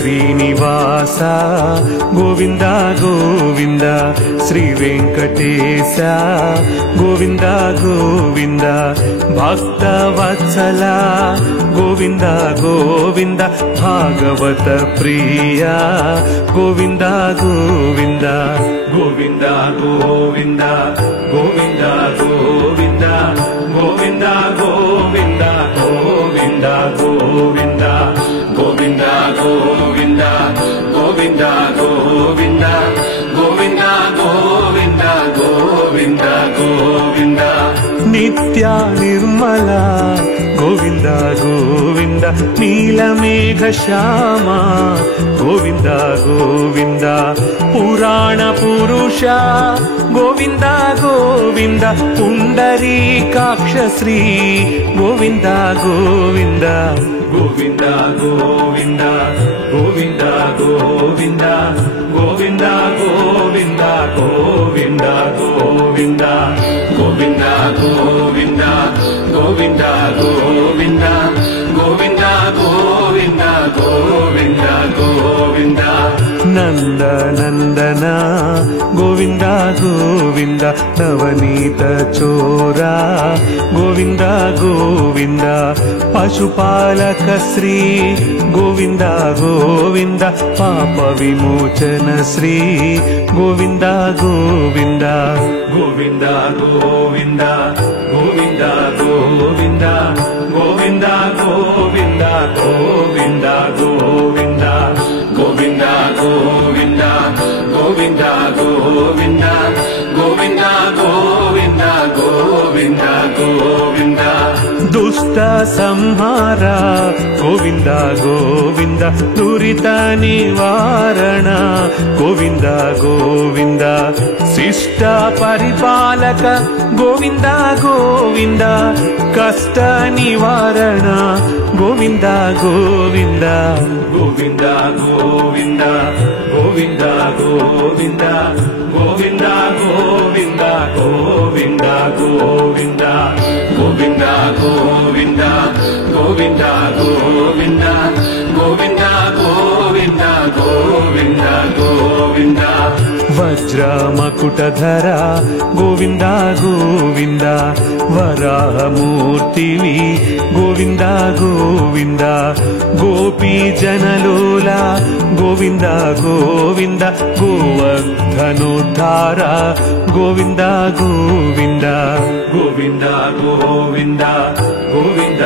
శ్రీనివాస గోవింద గోవింద శ్రీ వెంకటేశ గోవింద గోవింద భక్త వత్సల గోవింద గోవింద భాగవత ప్రియ గోవింద గోవింద గోవింద గోవింద గోవింద గోవింద గోవింద గోవింద గోవింద గోవింద గోవింద గోవింద గోవింద గోవింద గోవింద గోవింద గోవింద గోవింద నిత్య నిర్మల గోవింద గోవింద నీలమేఘ శ్యామ గోవింద గోవింద పురాణ పురుష గోవింద గోవింద పుండరీకాక్ష శ్రీ గోవింద గోవింద గోవింద గోవింద గోవింద గోవింద గోవింద గోవింద గోవింద గోవింద గోవింద గోవింద గోవింద గోవింద గోవింద గోవింద గోవింద గోవింద నంద నందన గోవింద గోవింద నవనీత చోరా గోవింద గోవింద పశుపాలక శ్రీ గోవింద గోవింద పాప విమోచన శ్రీ గోవింద గోవింద గోవింద గోవింద గోవింద గోవింద గోవింద గోవింద గోవింద గోవింద గోవింద గోవింద గోవింద గోవింద గోవింద గోవింద గోవింద గోవింద దుష్ట సంహార గోవింద గోవింద దురిత నివారణ గోవింద గోవింద శిష్ట పరిపాలక గోవింద గోవింద కష్ట నివారణ గోవింద గోవింద గోవింద గోవింద గోవింద గోవింద గోవింద గోవింద గోవింద గోవింద గోవింద గోవింద గోవింద గోవింద గోవింద గోవింద గోవింద గోవింద వజ్ర మకుటధర గోవింద గోవింద వరాహమూర్తివి గోవింద గోవింద గోపీ జనలోల గోవింద గోవింద గోవర్ధనోద్ధార గోవింద గోవింద గోవింద గోవింద గోవింద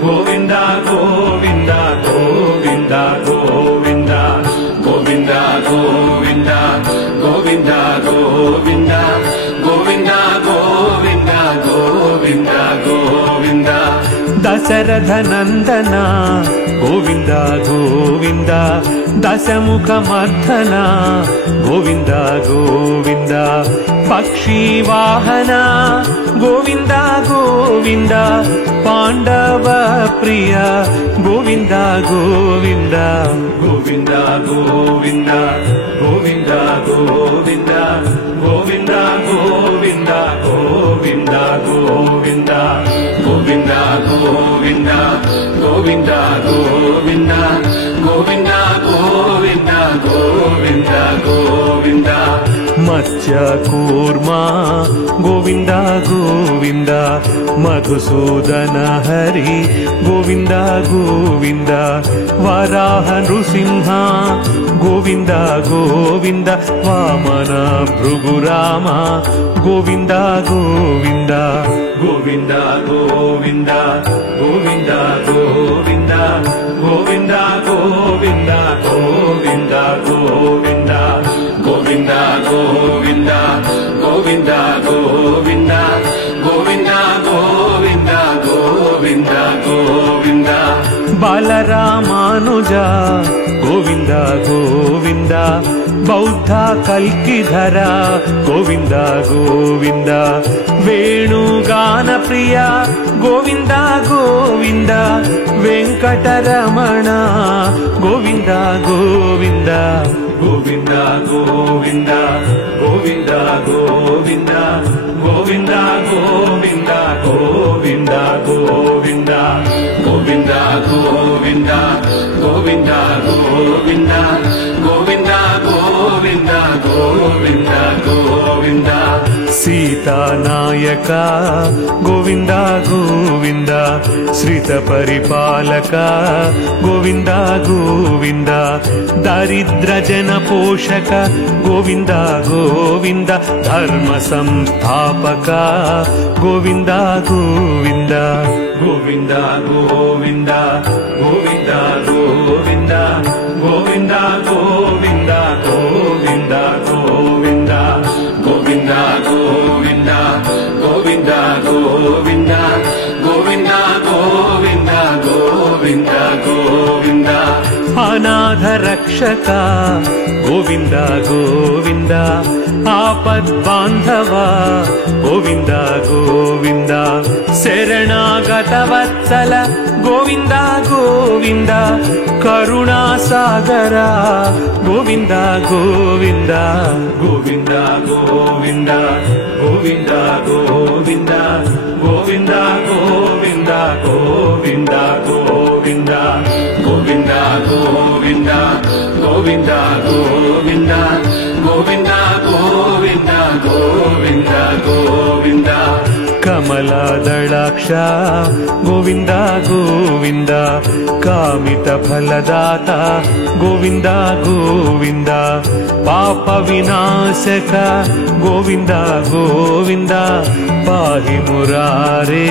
గోవింద గోవింద గోవింద గోవింద గోవింద గోవింద గోవింద గోవింద గోవింద గోవింద గోవింద గోవింద గోవింద దశరథ నందన గోవింద గోవింద దశముఖ మర్దన గోవింద గోవింద పక్షి వాహన గోవింద గోవింద పాండవ ప్రియ గోవింద గోవింద గోవింద గోవింద గోవింద గోవింద గోవింద గోవింద గోవింద గోవింద గోవింద గోవింద గోవింద గోవింద గోవింద గోవింద గోవింద గోవింద మత్స్య కూర్మా గోవింద గోవింద మధుసూదన హరి గోవింద గోవింద వరాహ నృసింహ గోవింద గోవింద వామన భృగురామ గోవింద గోవింద గోవింద గోవింద గోవింద గోవింద గోవింద గోవింద గోవింద గోవింద గోవింద గోవింద గోవింద గోవింద గోవింద గోవింద గోవింద గోవింద బాలరామానుజ గోవింద గోవింద బౌద్ధ కల్కిధర గోవింద గోవింద వేణుగాన ప్రియ గోవింద గోవింద వెంకటరమణ గోవింద గోవింద గోవింద గోవింద గోవింద గోవింద గోవింద గోవింద గోవింద గోవింద గోవింద గోవింద గోవింద గోవింద గోవింద గోవింద గోవింద గోవింద సీతానాయక గోవింద గోవింద శ్రిత పరిపాలక గోవింద గోవింద దరిద్ర జన పోషక గోవింద గోవింద ధర్మ సంస్థాపక గోవింద గోవింద గోవింద గోవింద గోవింద గోవింద గోవింద గోవింద గోవింద గోవింద గోవింద గోవింద గోవింద గోవింద గోవింద గోవింద గోవింద గోవింద అనాథ రక్షక గోవింద గోవింద ఆపద్బాంధవ గోవింద గోవింద శరణాగత వత్సల గోవింద గోవింద కరుణాసాగర గోవింద గోవింద గోవింద గోవింద గోవింద గోవింద గోవింద గోవింద గోవింద గోవింద గోవింద గోవింద గోవింద గోవింద గోవింద గోవింద గోవింద గోవింద కమలదళాక్ష గోవింద గోవింద కామిత ఫలదాత గోవింద గోవింద పాప వినాశక గోవింద గోవింద పాహి మురారే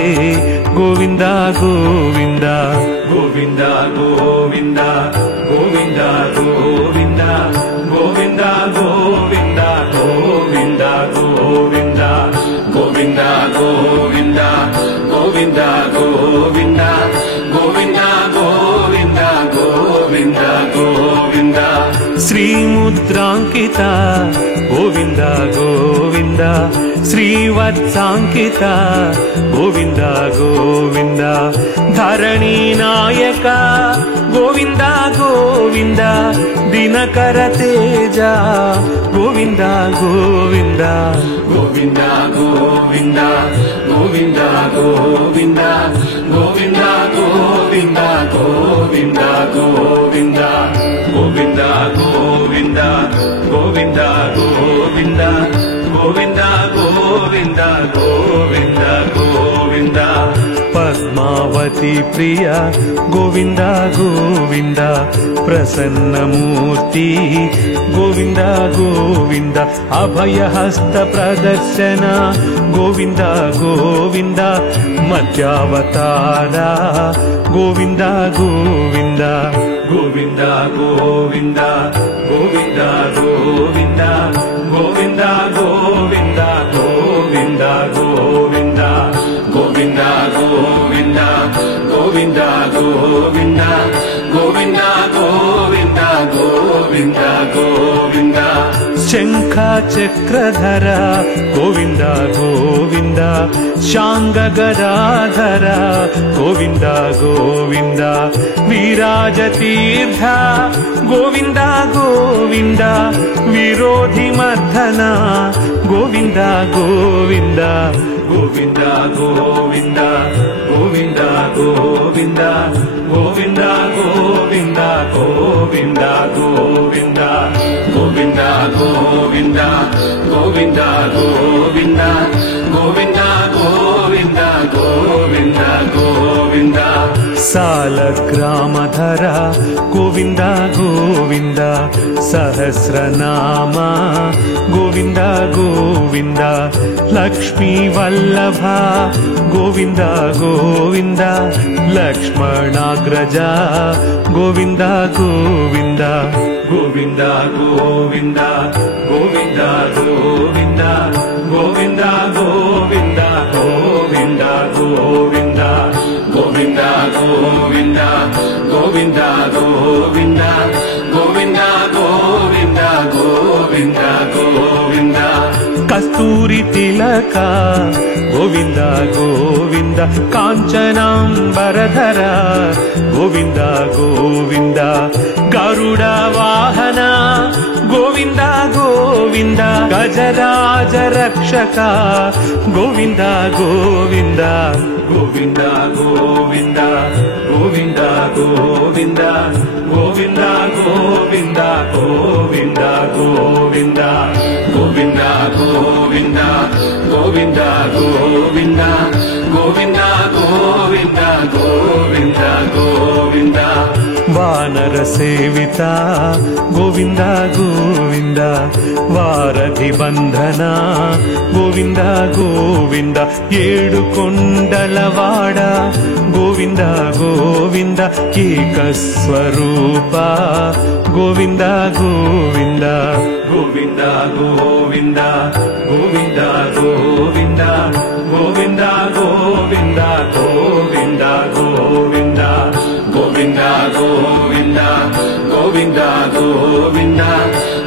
గోవింద గోవింద గోవింద గోవింద గోవింద గోవింద గోవింద గోవింద గోవింద గోవింద గోవింద గోవింద గోవింద గోవింద గోవింద గోవింద గోవింద గోవింద శ్రీముద్రాంకిత గోవింద గోవింద శ్రీవత్సాంకిత గోవింద గోవింద ధరణీ నాయక గోవింద గోవింద దినకర తేజ గోవింద గోవింద గోవింద గోవింద గోవింద గోవింద గోవింద గోవింద గోవింద గోవింద గోవింద గోవింద గోవింద గోవింద గోవింద గోవింద గోవింద గోవింద పద్మావతి ప్రియ గోవింద గోవింద ప్రసన్నమూర్తి గోవింద గోవింద అభయహస్త ప్రదర్శన గోవింద గోవింద మధ్యావతార గోవింద గోవింద గోవింద గోవింద గోవింద గోవింద గోవింద గోవింద గోవింద గోవింద గోవింద గోవింద గోవింద గోవింద గోవింద గోవింద గోవింద గోవింద శంఖ చక్రధర గోవింద గోవింద శాంగ గదాధర గోవింద గోవింద విరాజ తీర్థ గోవింద గోవింద విరోధి మర్దన గోవింద గోవింద గోవింద గోవింద గోవింద గోవింద గోవింద గోవింద గోవింద గోవింద గోవింద గోవింద గోవింద గోవింద గోవింద గోవింద గోవింద గోవింద సాలగ్రామధర గోవింద గోవింద సహస్రనామ గోవింద గోవింద లక్ష్మీ వల్లభ గోవింద గోవింద లక్ష్మణాగ్రజ గోవింద గోవింద గోవింద గోవింద గోవింద గోవింద గోవింద గోవింద గోవింద గోవింద గోవింద గోవింద గోవింద గోవింద గోవింద గోవింద గోవింద గోవింద కస్తూరి తిలక గోవింద గోవింద కాంచనాంబరధర గోవింద గోవింద గరుడ వాహన గోవింద గోవింద ಗಜರಾಜ ರಕ್ಷಕ ಗೋವಿಂದ ಗೋವಿಂದ ಗೋವಿಂದ ಗೋವಿಂದ ಗೋವಿಂದ ಗೋವಿಂದ ಗೋವಿಂದ ಗೋವಿಂದ ಗೋವಿಂದ ಗೋವಿಂದ ಗೋವಿಂದ ಗೋವಿಂದ ಗೋವಿಂದ ಗೋವಿಂದ ಗೋವಿಂದ ಗೋವಿಂದ ಗೋವಿಂದ ಗೋವಿಂದ ವಾನರ ಸೇವಿತ ಗೋವಿಂದ ಗೋವಿಂದ ವಾರಧಿ ಬಂಧನ ಗೋವಿಂದ ಗೋವಿಂದ ಏಳು ಕೊಂಡಲವಾಡ ಗೋವಿಂದ ಗೋವಿಂದ ಏಕಸ್ವರೂಪ ಗೋವಿಂದ ಗೋವಿಂದ ಗೋವಿಂದ ಗೋವಿಂದ ಗೋವಿಂದ ಗೋವಿಂದ ಗೋವಿಂದ ಗೋವಿಂದ ಗೋವಿಂದ ಗೋವಿಂದ ಗೋವಿಂದ ಗೋವಿಂದ ಗೋವಿಂದ ಗೋವಿಂದ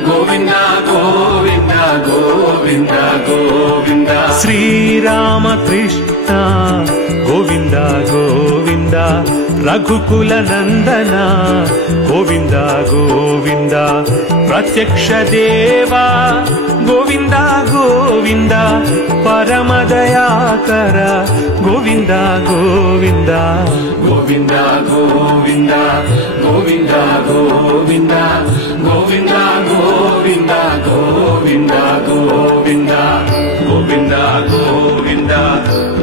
ಗೋವಿಂದ ಗೋವಿಂದ ಗೋವಿಂದ ಗೋವಿಂದ ಶ್ರೀರಾಮ ಕೃಷ್ಣ ಗೋವಿಂದ ಗೋವಿಂದ ರಘುಕುಲ ನಂದನ ಗೋವಿಂದ ಗೋವಿಂದ ಪ್ರತ್ಯಕ್ಷ ದೇವ ಗೋವಿಂದ ಗೋವಿಂದ ಪರಮದಯಾಕರ ಗೋವಿಂದ ಗೋವಿಂದ ಗೋವಿಂದ ಗೋವಿಂದ ಗೋವಿಂದ ಗೋವಿಂದ ಗೋವಿಂದ ಗೋವಿಂದ ಗೋವಿಂದ ಗೋವಿಂದ ಗೋವಿಂದ ಗೋವಿಂದ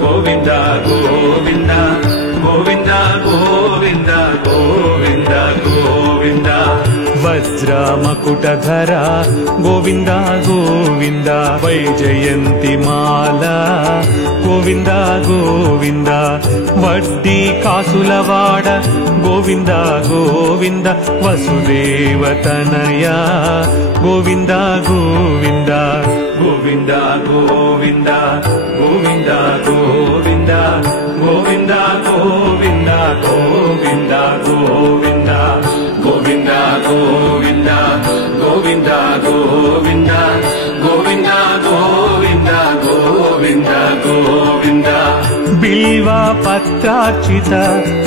ಗೋವಿಂದ ಗೋವಿಂದ ಗೋವಿಂದ ಗೋವಿಂದ ಗೋವಿಂದ ಗೋವಿಂದ ವಜ್ರ ಮಕುಟಧರ ಗೋವಿಂದ ಗೋವಿಂದ ವೈಜಯಂತಿ ಮಾಲಾ ಗೋವಿಂದ ಗೋವಿಂದ ವಡ್ಡಿ ಕಾಸುಲವಾಡ ಗೋವಿಂದ ಗೋವಿಂದ ವಸುದೇವ ತನಯ ಗೋವಿಂದ ಗೋವಿಂದ ಗೋವಿಂದ ಗೋವಿಂದ ಗೋವಿಂದ ಗೋವಿಂದ ಗೋವಿಂದ ಗೋವಿಂದ ಗೋವಿಂದ ಗೋವಿಂದ ಗೋವಿಂದ ಗೋವಿಂದ ಗೋವಿಂದ ಗೋವಿಂದ ಗೋವಿಂದ ಗೋವಿಂದ ಗೋವಿಂದ ಗೋವಿಂದ ಬಿಲ್ವ ಪತ್ರಾರ್ಚಿತ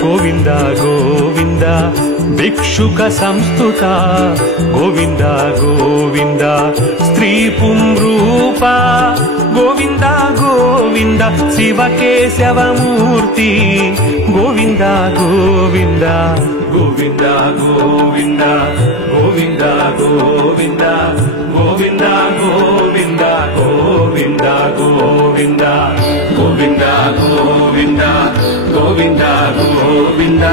ಗೋವಿಂದ ಗೋವಿಂದ ಭಿಕ್ಷುಕ ಸಂಸ್ತುತ ಗೋವಿಂದ ಗೋವಿಂದ ಸ್ತ್ರೀ ಪುಂರೂಪ ಗೋವಿಂದ ಗೋವಿಂದ ಶಿವಕೇಶವ ಮೂರ್ತಿ ಗೋವಿಂದ ಗೋವಿಂದ ಗೋವಿಂದ ಗೋವಿಂದ ಗೋವಿಂದ ಗೋವಿಂದ ಗೋವಿಂದ ಗೋವಿಂದ ಗೋವಿಂದ ಗೋವಿಂದ ಗೋವಿಂದ ಗೋವಿಂದ ಗೋವಿಂದ ಗೋವಿಂದ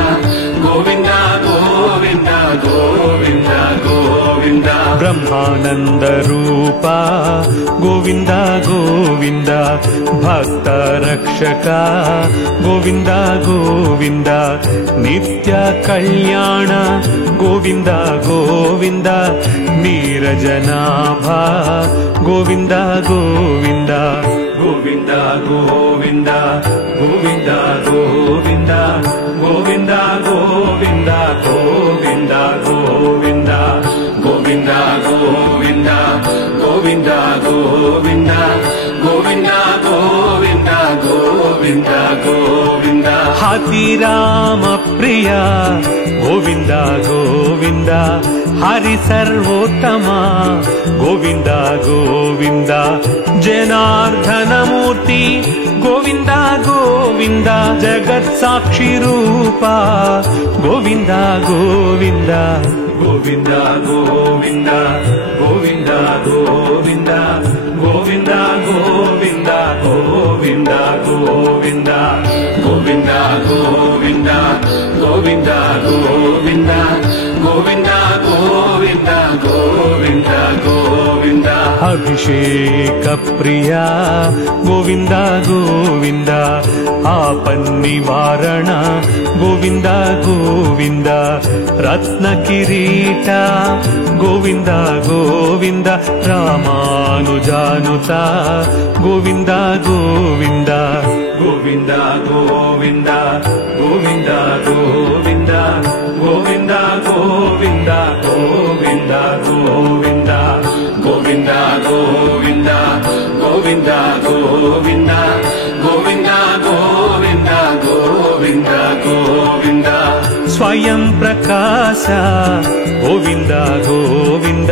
ಗೋವಿಂದ ಗೋವಿಂದ ಗೋವಿಂದ ಗೋವಿಂದ ಬ್ರಹ್ಮಾನಂದ ರೂಪ ಗೋವಿಂದ ಗೋವಿಂದ ಭಕ್ತ ರಕ್ಷಕ ಗೋವಿಂದ ಗೋವಿಂದ ನಿತ್ಯ ಕಲ್ಯಾಣ ಗೋವಿಂದ ಗೋವಿಂದ ನೀರಜನಾಭ ಗೋವಿಂದ ಗೋವಿಂದ ಗೋವಿಂದ ಗೋವಿಂದ ಗೋವಿಂದ ಗೋವಿಂದ ಗೋವಿಂದ ಗೋವಿಂದ ಗೋವಿಂದ ಗೋವಿಂದ ಗೋವಿಂದ ಗೋವಿಂದ ಗೋವಿಂದ ಗೋವಿಂದ ಗೋವಿಂದ ಗೋವಿಂದ ಗೋವಿಂದ ಗೋವಿಂದ ಹತಿರಾಮ ಪ್ರಿಯ ಗೋವಿಂದ ಗೋವಿಂದ ಹರಿ ಸರ್ವೋತ್ತಮ ಗೋವಿಂದ ಗೋವಿಂದ ಜನಾರ್ದನ ಮೂರ್ತಿ ಗೋವಿಂದ ಗೋವಿಂದ ಜಗತ್ ಸಾಕ್ಷಿ ರೂಪ ಗೋವಿಂದ ಗೋವಿಂದ ಗೋವಿಂದ ಗೋವಿಂದ ಗೋವಿಂದ ಗೋವಿಂದ ಗೋವಿಂದ ಗೋವಿಂದ ಗೋವಿಂದ ಗೋವಿಂದ ಗೋವಿಂದ ಗೋವಿಂದ ಗೋವಿಂದ ಗೋವಿಂದ ಗೋವಿಂದ ಗೋವಿಂದ ಗೋವಿಂದ ಗೋವಿಂದ ಅಭಿಷೇಕ ಪ್ರಿಯ ಗೋವಿಂದ ಗೋವಿಂದ ಆಪನ್ನಿವಾರಣ ಗೋವಿಂದ ಗೋವಿಂದ ರತ್ನ ಕಿರೀಟ ಗೋವಿಂದ ಗೋವಿಂದ ರಾಮಾನುಜಾನುತ ಗೋವಿಂದ ಗೋವಿಂದ ಗೋವಿಂದ ಗೋವಿಂದ ಗೋವಿಂದ ಗೋವಿಂದ ಗೋವಿಂದ ಗೋವಿಂದ ಗೋವಿಂದ ಗೋವಿಂದ ಗೋವಿಂದ ಗೋವಿಂದ ಗೋವಿಂದ ಗೋವಿಂದ ಗೋವಿಂದ ಗೋವಿಂದ ಗೋವಿಂದ ಗೋವಿಂದ ಸ್ವಯಂ ಪ್ರಕಾಶ ಗೋವಿಂದ ಗೋವಿಂದ